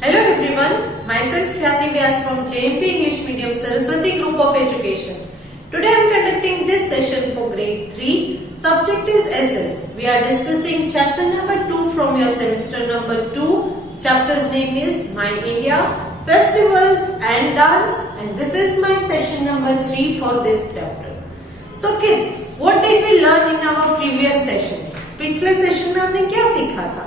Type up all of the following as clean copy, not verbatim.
Hello everyone, myself Khyati Vyas from JMP English Medium Saraswati Group of Education. Today I am conducting this session for grade 3. Subject is SS. We are discussing chapter number 2 from your semester number 2. Chapter's name is My India, Festivals and Dance, and this is my session number 3 for this chapter. So kids, what did we learn in our previous session? पिछले session में हमने क्या सीखा था?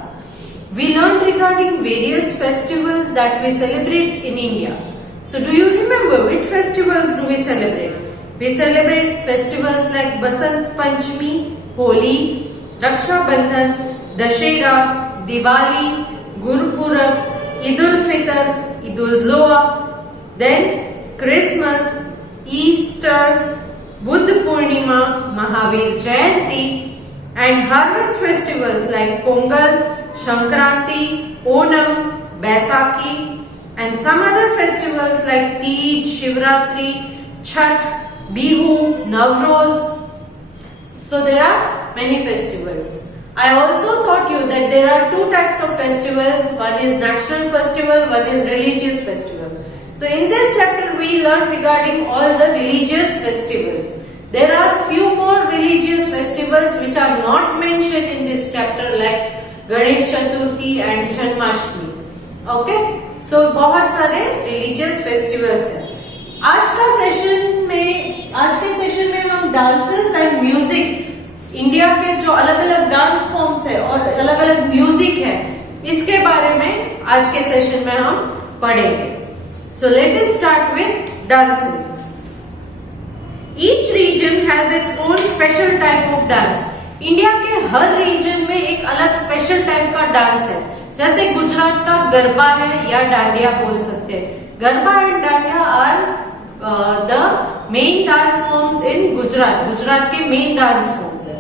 We learned regarding various festivals that we celebrate in India. So do you remember which festivals do we celebrate? We celebrate festivals like Basant Panchami, Holi, Raksha Bandhan, Dashera, Diwali, Gurpurab, Eid ul Fitr, Eid ul Zoha, then Christmas, Easter, Buddha Purnima, Mahavir Jayanti, and harvest festivals like Pongal, Shankranti, Onam, Baisakhi, and some other festivals like Teej, Shivratri, Chhath, Bihu, Navroz. So there are many festivals. I also taught you that there are two types of festivals. One is national festival, one is religious festival. So in this chapter we learned regarding all the religious festivals. There are few more religious festivals which are not mentioned in this chapter like Ganesh Chaturthi and Janmashtami. Okay, so बहुत सारे religious festivals हैं. आज के session में हम dances and music, India के जो अलग अलग डांस फॉर्म्स है और अलग अलग म्यूजिक है, इसके बारे में आज के सेशन में हम पढ़ेंगे. So let us start with dances. Each reason has its own special type of dance. India के हर रीजन में एक अलग स्पेशल टाइप का डांस है. जैसे गुजरात का गरबा है या डांडिया बोल सकते हैं. Garba and Dandiya are the main dance forms in Gujarat. Gujarat के मेन डांस फॉर्म्स है.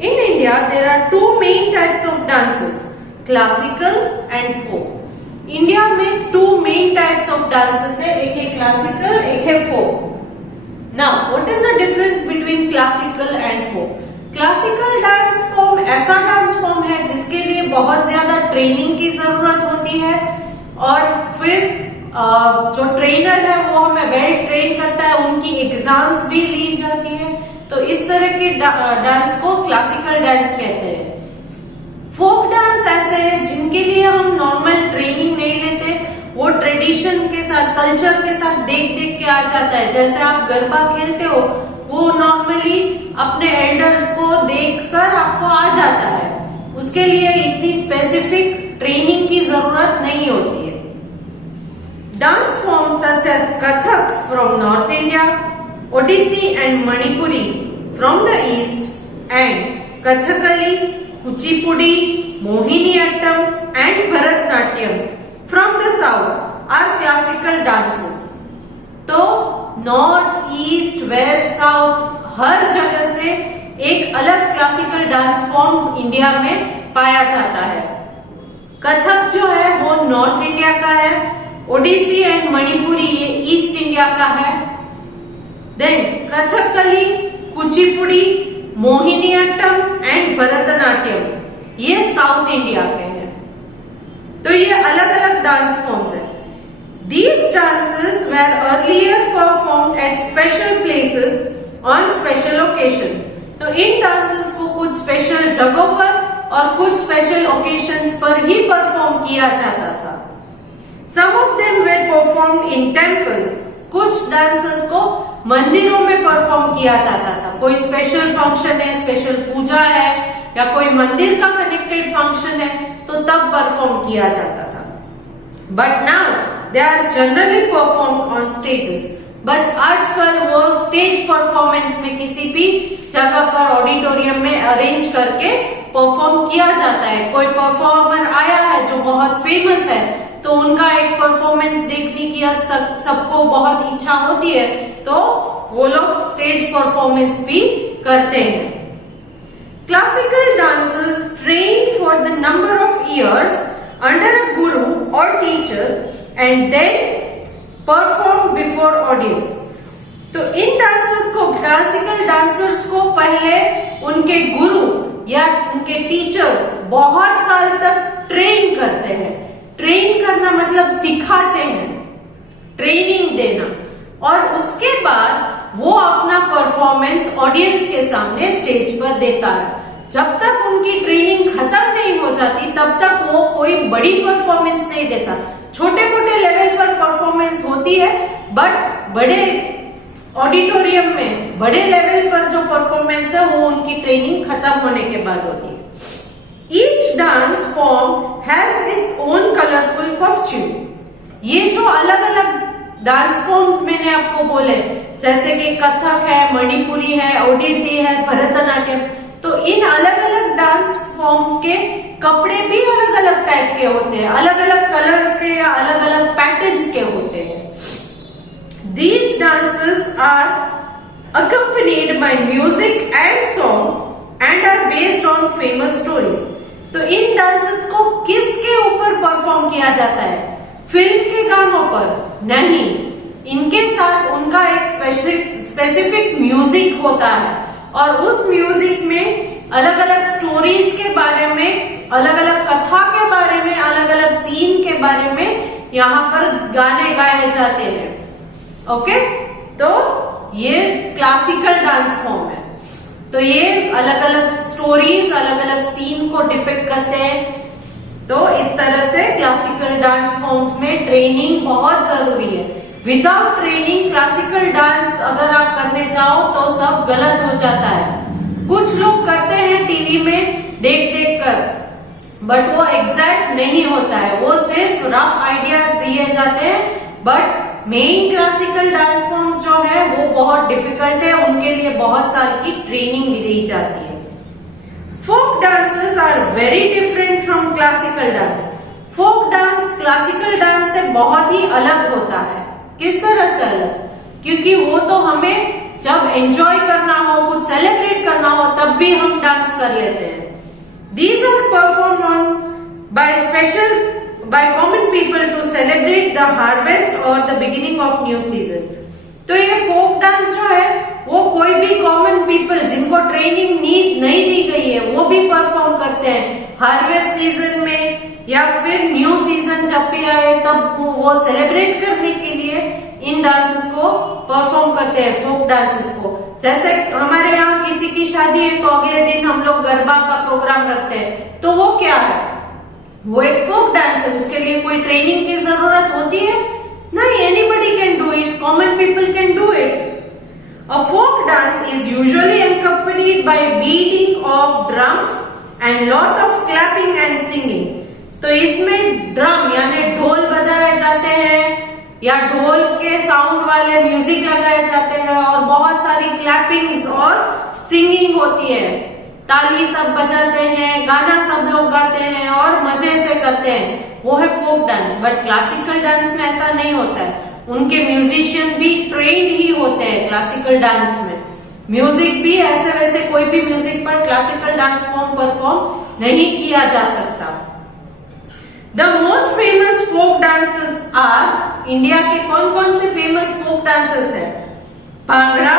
In India there are two main types of dances, classical and folk. India में two main types of dances है, एक है क्लासिकल, एक है folk. Now what is the difference between classical and folk? Classical dance form ऐसा dance form है जिसके लिए बहुत ज्यादा ट्रेनिंग की जरूरत होती है और फिर जो ट्रेनर है वो हमें वेल ट्रेन करता है, उनकी एग्जाम्स भी ली जाती है. तो इस तरह के डांस को क्लासिकल डांस कहते हैं. फोक डांस ऐसे है जिनके लिए हम नॉर्मल ट्रेनिंग नहीं लेते, वो ट्रेडिशन के साथ, कल्चर के साथ देख देख के आ जाता है. जैसे आप गरबा खेलते हो, वो नॉर्मली अपने एल्डर्स को देखकर आपको आ जाता है. उसके लिए इतनी स्पेसिफिक ट्रेनिंग की जरूरत नहीं होती है. Dance forms such as Kathak from north India, Odissi and Manipuri from the east, and Kathakali, Kuchipudi, Mohiniattam and Bharatanatyam from the south are classical dances. तो नॉर्थ, ईस्ट, वेस्ट, साउथ हर जगह से एक अलग क्लासिकल डांस फॉर्म इंडिया में पाया जाता है. कथक जो है वो नॉर्थ इंडिया का है, ओडिसी एंड मणिपुरी ये ईस्ट इंडिया का है. देन कथकली, कुचिपुड़ी, मोहिनीअट्टम एंड भरतनाट्यम ये साउथ इंडिया के हैं. तो ये अलग अलग डांस फॉर्म्स है. These dances were earlier performed at special places on special occasion. तो इन डांसेस को कुछ स्पेशल जगहों पर और कुछ स्पेशल ओकेशंस पर ही परफॉर्म किया जाता था. Some of them were performed in temples. कुछ डांसेस को मंदिरों में परफॉर्म किया जाता था. कोई स्पेशल फंक्शन है, स्पेशल पूजा है या कोई मंदिर का कनेक्टेड फंक्शन है तो तब परफॉर्म किया जाता था. But now they are generally performed on stages. But आजकल वो स्टेज परफॉर्मेंस में किसी भी जगह पर ऑडिटोरियम में अरेंज करके परफॉर्म किया जाता है. कोई परफॉर्मर आया है जो बहुत फेमस है तो उनका एक परफॉर्मेंस देखने की सबको बहुत इच्छा होती है, तो वो लोग स्टेज परफॉर्मेंस भी करते हैं. Classical dances train for the number of years under a guru or teacher and then perform before audience. तो इन डांसर्स को, क्लासिकल डांसर्स को पहले उनके गुरु या उनके टीचर बहुत साल तक ट्रेन करते हैं. ट्रेन करना मतलब सिखाते हैं, ट्रेनिंग देना, और उसके बाद वो अपना परफॉर्मेंस ऑडियंस के सामने स्टेज पर देता है। जब तक उनकी ट्रेनिंग खत्म नहीं हो जाती तब तक वो कोई बड़ी परफॉर्मेंस नहीं देता। छोटे मोटे लेवल पर परफॉर्मेंस होती है, बट बड़े ऑडिटोरियम में बड़े लेवल पर जो परफॉर्मेंस है वो उनकी ट्रेनिंग खत्म होने के बाद होती है। Each dance form has its own colourful costume. ये जो अलग अलग डांस फॉर्म्स मैंने आपको बोले, जैसे कि कथक है, मणिपुरी है, ओडिसी है, भरतनाट्यम, तो इन अलग अलग डांस फॉर्म्स के कपड़े भी अलग अलग टाइप के होते हैं, अलग अलग कलर्स के या अलग अलग पैटर्न्स के होते हैं। These dances are accompanied by music and song and are based on famous stories. तो इन डांसेस को किसके ऊपर परफॉर्म किया जाता है? फिल्म के गानों पर नहीं, इनके साथ उनका एक स्पेसिफिक म्यूजिक होता है, और उस म्यूजिक में अलग अलग स्टोरीज के बारे में, अलग अलग कथा के बारे में, अलग अलग सीन के बारे में यहाँ पर गाने गाए जाते हैं। ओके, तो ये क्लासिकल डांस फॉर्म है। तो ये अलग अलग स्टोरीज, अलग अलग सीन को डिपिक्ट करते हैं। तो इस तरह से क्लासिकल डांस फॉर्म्स में ट्रेनिंग बहुत जरूरी है। विदाउट ट्रेनिंग क्लासिकल डांस अगर आप करने जाओ तो सब गलत हो जाता है। कुछ लोग करते हैं टीवी में देख देख कर, बट वो एग्जैक्ट नहीं होता है, वो सिर्फ रफ आइडियाज दिए जाते हैं। But main classical dance forms जो है वो बहुत डिफिकल्ट है, उनके लिए बहुत साल की ट्रेनिंग ली जाती है। Folk dances are very different from classical dance. Folk dance classical dance से बहुत ही अलग होता है। किस तरह से अलग? क्योंकि वो तो हमें जब एंजॉय करना हो, कुछ सेलिब्रेट करना हो, तब भी हम डांस कर लेते हैं। These are performed on by common people to celebrate the harvest or the beginning of new season. तो ये फोक डांस जो है वो कोई भी कॉमन पीपल जिनको ट्रेनिंग नहीं दी गई है वो भी परफॉर्म करते हैं हार्वेस्ट सीजन में, या फिर न्यू सीजन जब भी आए तब वो सेलिब्रेट करने के लिए इन डांसेस को परफॉर्म करते हैं, फोक डांसेस को। जैसे हमारे यहाँ किसी की शादी है तो अगले दिन हम लोग गरबा का प्रोग्राम रखते हैं, तो वो क्या है? वो एक फोक डांस है। उसके लिए कोई ट्रेनिंग की जरूरत होती है? नहीं, anybody can do it, common people can do it. A folk dance is usually accompanied by beating of drum and lot of clapping and singing. तो इसमें ड्रम यानी ढोल बजाए जाते हैं या ढोल के साउंड वाले म्यूजिक लगाए जाते हैं, और बहुत सारी क्लैपिंग्स और सिंगिंग होती है। ताली सब बजाते हैं, गाना सब लोग गाते हैं और मजे से करते हैं, वो है folk dance. But classical dance में ऐसा नहीं होता है। उनके म्यूजिशियन भी ट्रेंड ही होते हैं क्लासिकल डांस में। म्यूजिक भी ऐसे वैसे कोई भी म्यूजिक पर क्लासिकल डांस फॉर्म परफॉर्म नहीं किया जा सकता। The most famous folk dances are, India के कौन कौन से फेमस फोक डांसेस है? Bhangra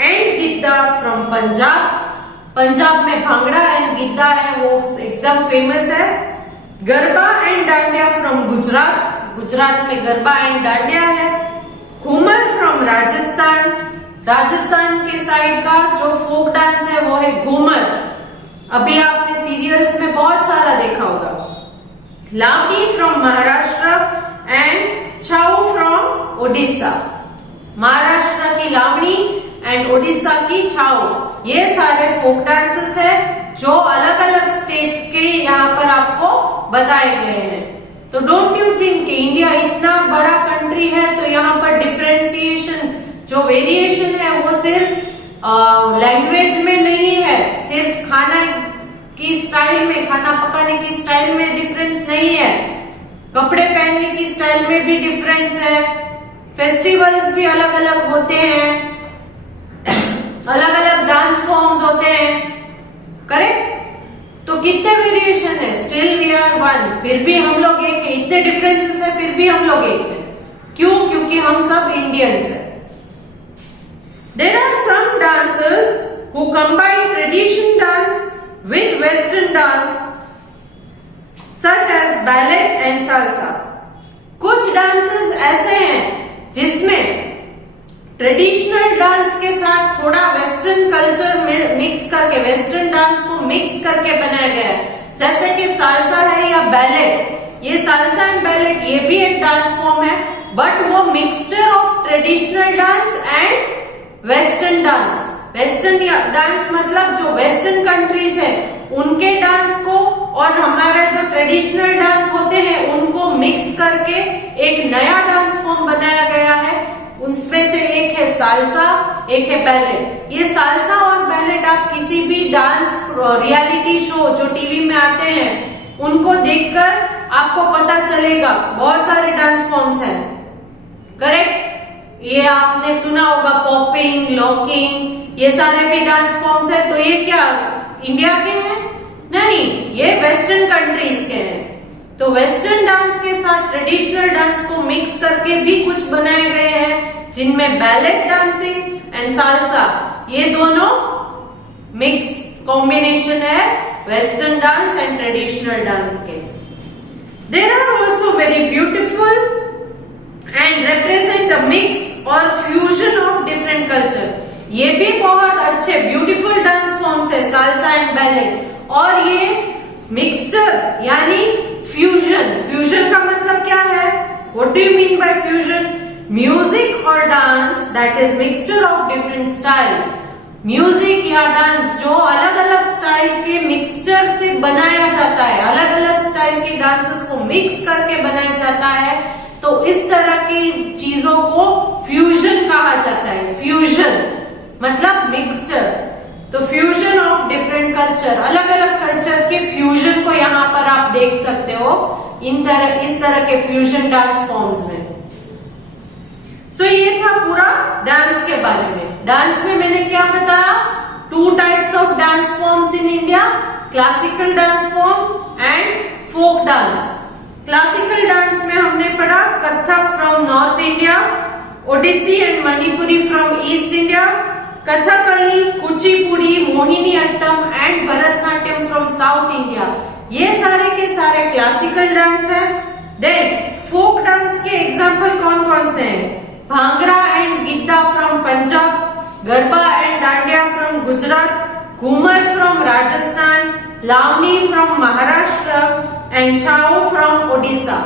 and Giddha from Punjab. पंजाब में भांगड़ा एंड गिद्दा है, वो एकदम फेमस है। गरबा एंड डांडिया फ्रॉम गुजरात, गुजरात में गरबा एंड डांडिया है। घूमर फ्रॉम राजस्थान, राजस्थान के साइड का जो फोक डांस है वो है घूमर। अभी आपने सीरियल्स में बहुत सारा देखा होगा। Lavani from Maharashtra and Chhau from Odisha. Maharashtra की लावनी एंड ओडिशा की छाऊ, ये सारे फोक डांसेस है जो अलग अलग स्टेट्स के यहाँ पर आपको बताए गए हैं। तो डोंट यू थिंक कि इंडिया इतना बड़ा कंट्री है तो यहाँ पर डिफरेंशिएशन, जो वेरिएशन है वो सिर्फ लैंग्वेज में नहीं है, सिर्फ खाना की स्टाइल में, खाना पकाने की स्टाइल में डिफरेंस नहीं है, कपड़े पहनने की स्टाइल में भी डिफरेंस है, फेस्टिवल्स भी अलग अलग होते हैं, अलग अलग डांस फॉर्म्स होते हैं, करेक्ट? तो कितने वेरिएशन है? स्टिल वी आर वन, फिर भी हम लोग एक है। इतने डिफरेंसेस है फिर भी हम लोग एक है। क्यों? क्योंकि हम सब इंडियंस हैं। There are some dancers who combine traditional dance with Western dance. such as ballet and salsa. कुछ डांसेस ऐसे हैं जिसमें ट्रेडिशनल डांस के साथ थोड़ा वेस्टर्न कल्चर मिक्स करके, वेस्टर्न डांस को मिक्स करके बनाया गया है, जैसे कि साल्सा है या बैलेट। ये साल्सा एंड बैलेट ये भी एक डांस फॉर्म है, बट वो mixture of traditional dance and western dance. Western dance मतलब जो वेस्टर्न कंट्रीज है उनके डांस को और हमारा जो ट्रेडिशनल डांस होते हैं उनको मिक्स करके एक नया डांस फॉर्म बनाया गया है। उसमें से एक है साल्सा, एक है बैलेट। ये साल्सा और बैलेट आप किसी भी डांस रियलिटी शो जो टीवी में आते हैं उनको देखकर आपको पता चलेगा। बहुत सारे डांस फॉर्म्स हैं, करेक्ट। ये आपने सुना होगा पॉपिंग, लॉकिंग, ये सारे भी डांस फॉर्म्स है। तो ये क्या इंडिया के हैं? नहीं, ये वेस्टर्न कंट्रीज के हैं। तो वेस्टर्न डांस के साथ ट्रेडिशनल डांस को मिक्स करके भी कुछ बनाए गए हैं, जिनमें बैलेट डांसिंग एंड साल्सा ये दोनों मिक्स कॉम्बिनेशन है western dance and traditional dance के। There are also very beautiful and represent a mix or fusion of different culture. ये भी बहुत अच्छे ब्यूटीफुल डांस फॉर्म्स है साल्सा एंड बैलेट, और ये मिक्सचर यानी फ्यूजन। फ्यूजन का मतलब क्या है? What do you mean by fusion? Music और dance that is mixture of different style. Music या डांस जो अलग अलग स्टाइल के मिक्सचर से बनाया जाता है, अलग अलग स्टाइल के डांसेस को मिक्स करके बनाया जाता है, तो इस तरह की चीजों को फ्यूजन कहा जाता है। फ्यूजन मतलब मिक्सचर। तो फ्यूजन ऑफ डिफरेंट कल्चर, अलग अलग कल्चर के फ्यूजन को यहाँ पर आप देख सकते हो इस तरह के फ्यूजन डांस फॉर्म्स में। सो ये था पूरा डांस के बारे में। डांस में मैंने क्या बताया? 2 types of dance forms in India, classical dance form and folk dance. Classical dance में हमने पढ़ा Kathak from north India, Odissi and Manipuri from east India, Kathakali, Kuchipudi, Mohiniyattam and Bharatanatyam from south India. ये सारे के सारे क्लासिकल डांस है। देन फोक डांस के example कौन कौन से हैं? Bhangra and Giddha from Punjab, Garba and Dandiya from Gujarat, Ghoomar from Rajasthan, Lavani from Maharashtra and Chhau from Odisha.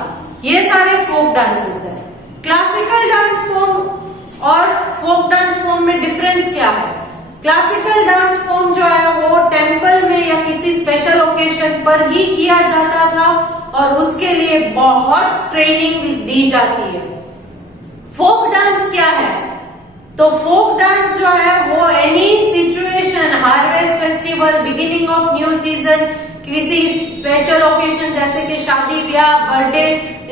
ये सारे फोक डांसेस है। क्लासिकल डांस फॉर्म और फोक डांस फॉर्म में डिफरेंस क्या है? क्लासिकल डांस फॉर्म जो है वो टेम्पल में या किसी स्पेशल ओकेजन पर ही किया जाता था और उसके लिए बहुत ट्रेनिंग दी जाती है। फोक डांस क्या है? तो फोक डांस जो है वो any situation, harvest festival, beginning of new season, किसी स्पेशल ओकेजन जैसे कि शादी ब्याह, बर्थडे,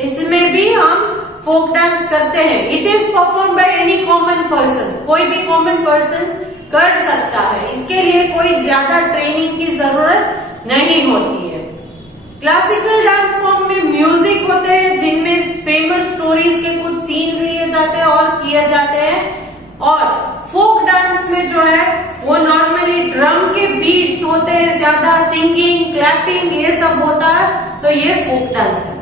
इसमें भी हम फोक डांस करते हैं। It is perform by any common person, कोई भी कॉमन पर्सन कर सकता है। इसके लिए कोई ज्यादा ट्रेनिंग की जरूरत नहीं होती है। क्लासिकल डांस फॉर्म में म्यूजिक होते हैं जिनमें फेमस स्टोरीज के कुछ सीन्स लिए जाते हैं और किए जाते हैं, और फोक डांस में जो है वो नॉर्मली ड्रम के बीट्स होते हैं, ज्यादा सिंगिंग, क्लैपिंग ये सब होता है, तो ये फोक डांस है।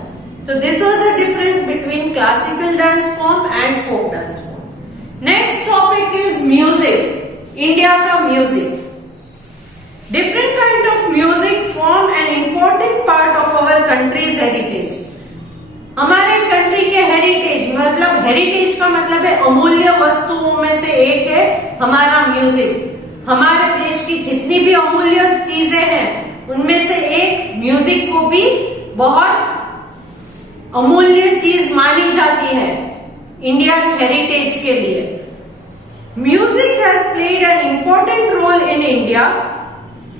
So this was the difference between classical dance form and folk dance form. Next topic is music. India का music. Different kind of music form an important part of our country's heritage. हमारे country के heritage मतलब, heritage का मतलब है अमूल्य वस्तुओं में से एक है हमारा म्यूजिक। हमारे देश की जितनी भी अमूल्य चीजें हैं उनमें से एक म्यूजिक को भी बहुत अमूल्य चीज मानी जाती है इंडियन हेरिटेज के लिए। Music has played an important role in India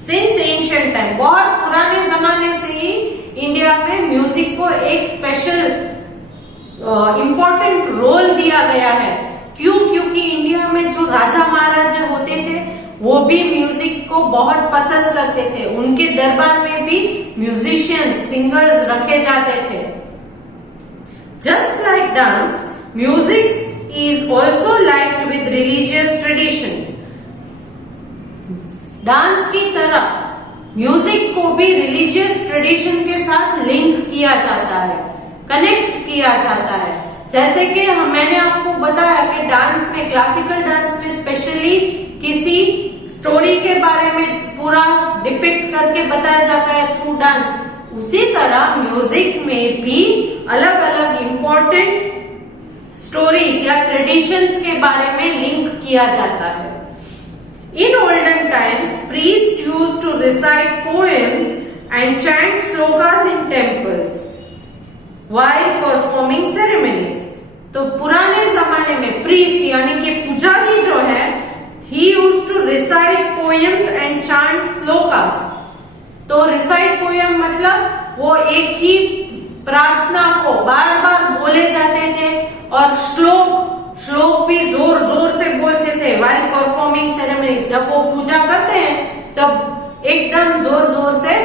since ancient time. बहुत पुराने जमाने से ही इंडिया में म्यूजिक को एक स्पेशल इम्पोर्टेंट रोल दिया गया है। क्यों? क्योंकि इंडिया में जो राजा महाराजा होते थे वो भी म्यूजिक को बहुत पसंद करते थे। उनके दरबार में भी म्यूजिशियंस, सिंगर्स रखे जाते थे। Just like dance, music is also linked with religious tradition. Dance की तरह म्यूजिक को भी रिलीजियस ट्रेडिशन के साथ लिंक किया जाता है, कनेक्ट किया जाता है। जैसे कि मैंने आपको बताया कि डांस में, क्लासिकल डांस में स्पेशली किसी स्टोरी के बारे में पूरा डिपिक्ट करके बताया जाता है थ्रू डांस, उसी तरह म्यूजिक में भी अलग अलग इम्पोर्टेंट स्टोरीज या ट्रेडिशंस के बारे में लिंक किया जाता है। In olden times, priests used to recite poems and chant slokas in temples while performing ceremonies. तो पुराने जमाने में प्रीस्ट यानी कि पुजारी जो है, he used to recite poems and chant slokas. तो recite poem मतलब वो एक ही प्रार्थना को बार बार बोले जाते थे, और श्लोक भी जोर जोर से बोलते थे। while performing ceremonies, जब वो पूजा करते हैं तब एकदम जोर जोर से,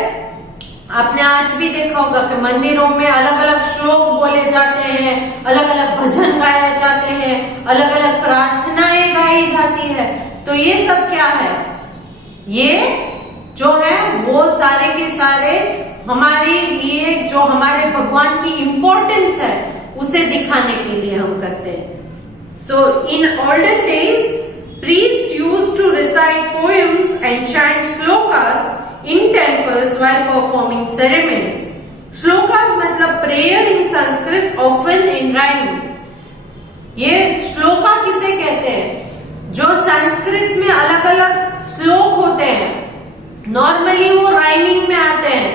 आपने आज भी देखा होगा कि मंदिरों में अलग अलग श्लोक बोले जाते हैं, अलग अलग भजन गाए जाते हैं, अलग अलग प्रार्थनाएं गाई जाती है। तो ये सब क्या है? ये जो है वो सारे के सारे हमारे लिए, जो हमारे भगवान की इम्पोर्टेंस है उसे दिखाने के लिए हम करते हैं। So in olden days, priests used to recite poems and chant slokas in temples while performing ceremonies. Slokas मतलब prayer in Sanskrit, often in rhyme. ये श्लोका किसे कहते हैं? जो संस्कृत में अलग अलग श्लोक होते हैं, नॉर्मली वो राइमिंग में आते हैं,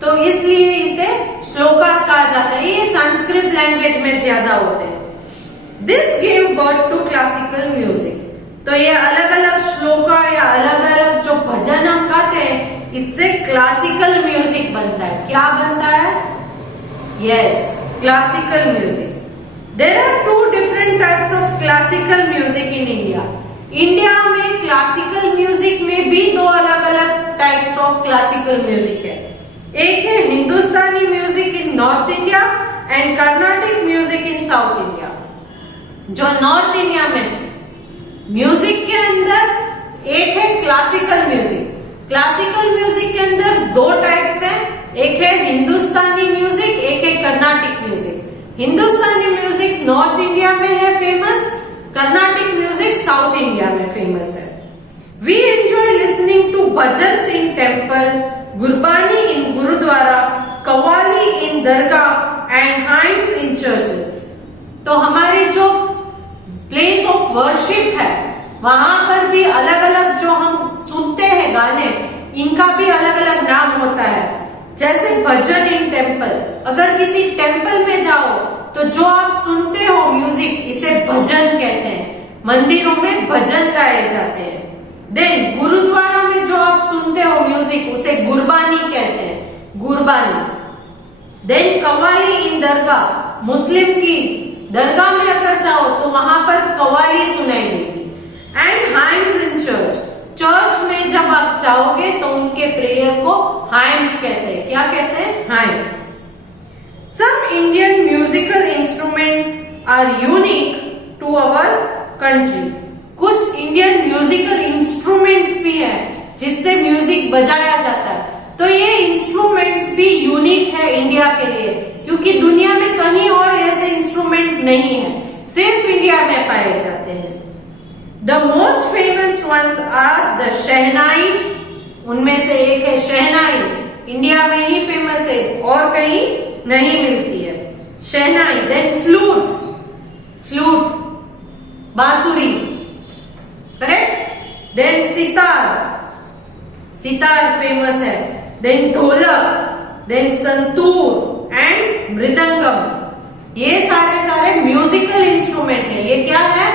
तो इसलिए इसे श्लोकास कहा जाता है। ये संस्कृत लैंग्वेज में ज्यादा होते हैं। This gave birth to classical music. तो ये अलग अलग श्लोका या अलग अलग जो भजन हम गाते हैं, इससे क्लासिकल म्यूजिक बनता है। क्या बनता है? Yes, classical music. There are two different types of classical music in India. India में क्लासिकल म्यूजिक में भी दो अलग अलग टाइप्स ऑफ क्लासिकल म्यूजिक है। एक है Hindustani music in north India and Carnatic music in south India. जो नॉर्थ इंडिया में म्यूजिक के अंदर एक है क्लासिकल म्यूजिक। क्लासिकल म्यूजिक के अंदर दो टाइप्स हैं, एक है हिंदुस्तानी म्यूजिक, एक है Carnatic music. Hindustani music north India में है famous, Carnatic music south India में फेमस है। We enjoy listening to bhajans in temple, Gurbani in gurdwara, qawwali in dargah and hymns in churches. तो हमारे जो प्लेस ऑफ वर्शिप है वहां पर भी अलग अलग जो हम सुनते हैं गाने, इनका भी अलग अलग नाम होता है। जैसे भजन इन टेम्पल, अगर किसी टेम्पल में जाओ तो जो आप सुनते हो म्यूजिक, इसे भजन कहते हैं। मंदिरों में भजन गाए जाते हैं। देन गुरुद्वारा में जो आप सुनते हो म्यूजिक, उसे गुरबानी कहते हैं, गुरबानी। देन कव्वाली इन दरगाह, मुस्लिम की दरगाह में अगर जाओ तो वहां पर कव्वाली सुनाई देगी। And hymns in church, church में जब आप जाओगे तो उनके प्रेयर को हाइम्स कहते हैं। क्या कहते हैं? Hymns. Some Indian musical instrument are unique to our country. कुछ इंडियन म्यूजिकल इंस्ट्रूमेंट्स भी है जिससे म्यूजिक बजाया जाता है। तो ये इंस्ट्रूमेंट्स भी यूनिक है इंडिया के लिए, क्योंकि दुनिया में कहीं और ऐसे इंस्ट्रूमेंट नहीं है, सिर्फ इंडिया में पाए जाते हैं। The most famous ones are the shehnai. उनमें से एक है शहनाई, इंडिया में ही फेमस है और कहीं नहीं मिलती है शहनाई। देन फ्लूट, फ्लूट बांसुरी, correct. Then sitar, sitar famous है। Then dholak, then santoor and mridangam. ये सारे म्यूजिकल इंस्ट्रूमेंट है। ये क्या है?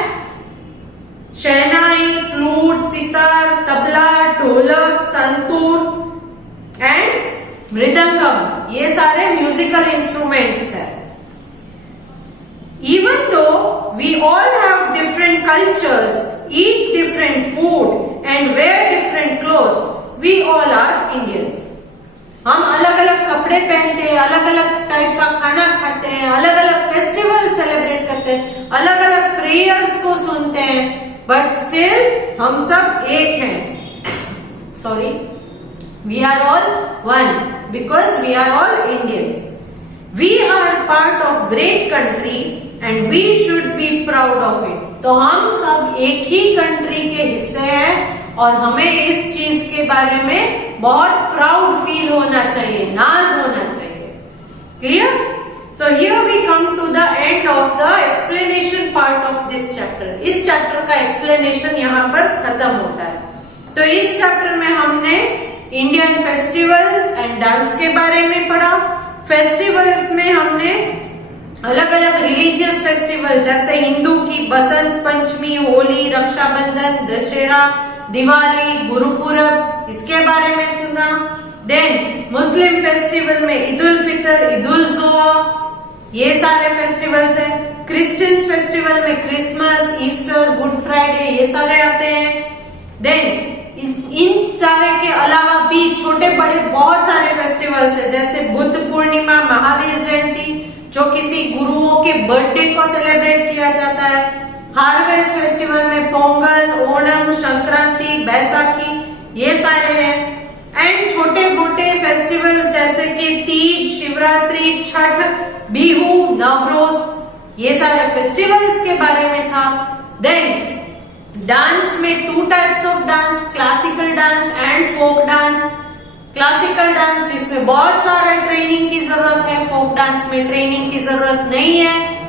शहनाई, फ्लूट, सितार, तबला, ढोलक, संतूर एंड मृदंगम, ये सारे म्यूजिकल इंस्ट्रूमेंट्स है। Even though we all have different cultures, eat different food and wear different clothes, we all are Indians. हम अलग अलग कपड़े पहनते हैं, अलग अलग टाइप का खाना खाते हैं, अलग अलग फेस्टिवल सेलिब्रेट करते हैं, अलग अलग प्रेयर्स को सुनते हैं, बट स्टिल हम सब एक हैं। Sorry, We are all one because we are all Indians. We are part of great country and we should be proud of it. तो हम सब एक ही कंट्री के हिस्से हैं और हमें इस चीज के बारे में बहुत प्राउड फील होना चाहिए, नाज होना चाहिए. Clear? So here we come to the end of the explanation part of this chapter. इस चैप्टर का एक्सप्लेनेशन यहाँ पर खत्म होता है. तो इस चैप्टर में हमने इंडियन फेस्टिवल्स एंड डांस के बारे में पढ़ा. फेस्टिवल्स में हमने अलग अलग रिलीजियस फेस्टिवल जैसे हिंदू की बसंत पंचमी, होली, रक्षाबंधन, दशहरा, दिवाली, गुरुपुरब, इसके बारे में सुना. देन मुस्लिम फेस्टिवल में ईद उल फितर, ईद उल जुहा, ये सारे फेस्टिवल्स हैं. क्रिश्चियंस फेस्टिवल में क्रिसमस, ईस्टर, गुड फ्राइडे, ये सारे आते हैं. देन इन सारे के अलावा भी छोटे बड़े बहुत सारे फेस्टिवल्स हैं जैसे बुद्ध पूर्णिमा, महावीर जयंती, जो किसी गुरुओं के बर्थडे को सेलिब्रेट किया जाता है. हार्वेस्ट फेस्टिवल में पोंगल, ओणम, संक्रांति, बैसाखी, ये सारे हैं. एंड छोटे मोटे फेस्टिवल्स जैसे कि तीज, शिवरात्रि, छठ, बिहू, नवरोज, ये सारे फेस्टिवल्स के बारे में था. देन डांस में 2 types of dance, classical dance and folk dance. Classical dance जिसमें बहुत सारा ट्रेनिंग की जरूरत है, फोक डांस में ट्रेनिंग की जरूरत नहीं है.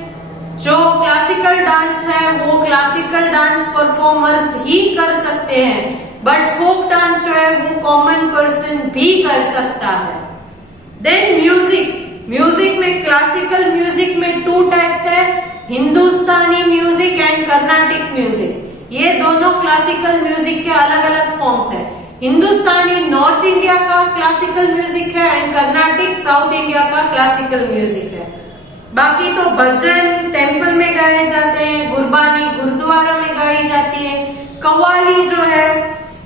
जो क्लासिकल डांस है वो क्लासिकल डांस परफॉर्मर्स ही कर सकते हैं, बट फोक डांस जो है वो कॉमन पर्सन भी कर सकता है. Then music. म्यूजिक में क्लासिकल म्यूजिक में 2 टाइप्स है, Hindustani music and Carnatic music. ये दोनों क्लासिकल म्यूजिक के अलग अलग फॉर्म्स हैं. हिंदुस्तानी नॉर्थ इंडिया का क्लासिकल म्यूजिक है एंड कर्नाटिक साउथ इंडिया का क्लासिकल म्यूजिक है. बाकी तो भजन टेम्पल में गाए जाते हैं, गुरबानी गुरुद्वारा में गाई जाती है, कव्वाली जो है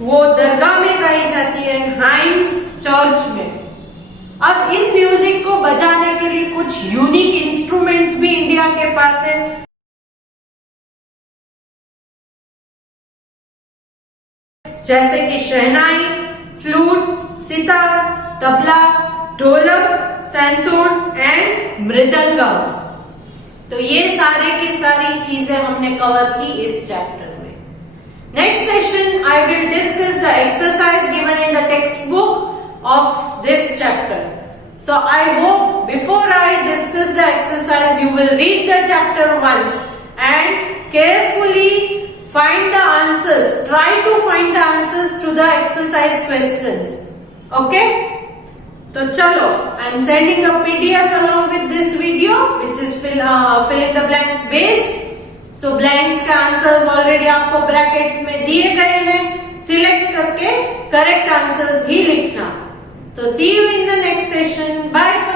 वो दरगाह में गाई जाती है, हाइम्स चर्च में. अब इन म्यूजिक को बजाने के लिए कुछ यूनिक इंस्ट्रूमेंट्स भी इंडिया के पास है, जैसे कि शहनाई, फ्लूट, सितार, तबला, ढोलक, संतूर एंड मृदंगम. तो ये सारे की सारी चीजें हमने कवर की इस चैप्टर में. Next session I will discuss the exercise given in the text book of this chapter. So I hope before I discuss the exercise you will read the chapter once and carefully find the answers. Try to find the answers to the exercise questions. Okay? तो चलो, I am sending a PDF along with this video which is fill in the blanks based. So blanks का answers already आपको brackets में दिए गए हैं. Select करके correct answers ही लिखना. So see you in the next session. Bye.